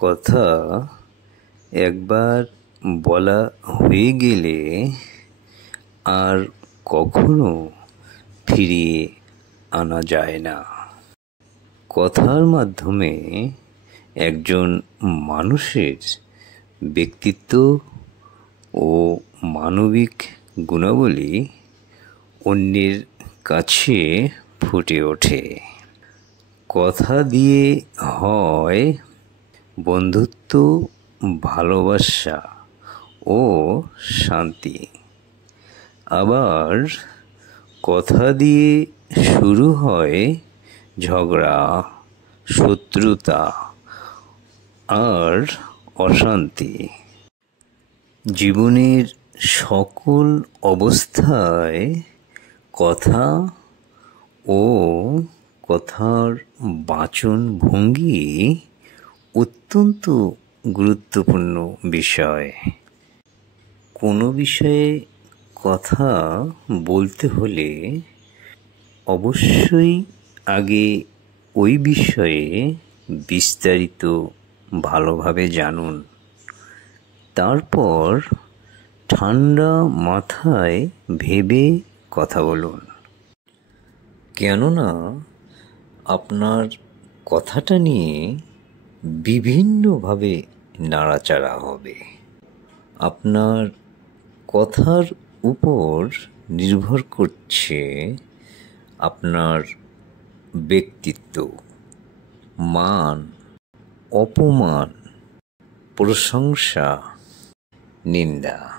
কথা একবার বলা হয়ে গেলে আর কখনো ফিরিয়ে আনা যায় না। কথার মাধ্যমে একজন মানুষের ব্যক্তিত্ব ও মানবিক গুণাবলী অন্যের কাছে ফুটে ওঠে। কথা দিয়ে হয় বন্ধুত্ব, ভালোবাসা ও শান্তি। আবার কথা দিয়ে শুরু হয় ঝগড়া, শত্রুতা আর অশান্তি। জীবনের সকল অবস্থায় কথা ও কথার বাচনভঙ্গি অত্যন্ত গুরুত্বপূর্ণ বিষয়। কোনো বিষয়ে কথা বলতে হলে অবশ্যই আগে ওই বিষয়ে বিস্তারিত ভালোভাবে জানুন। তারপর ঠান্ডা মাথায় ভেবে কথা বলুন, কেননা আপনার কথাটা নিয়ে বিভিন্নভাবে নাড়াচাড়া হবে। আপনার কথার উপর নির্ভর করছে আপনার ব্যক্তিত্ব, মান, অপমান, প্রশংসা, নিন্দা।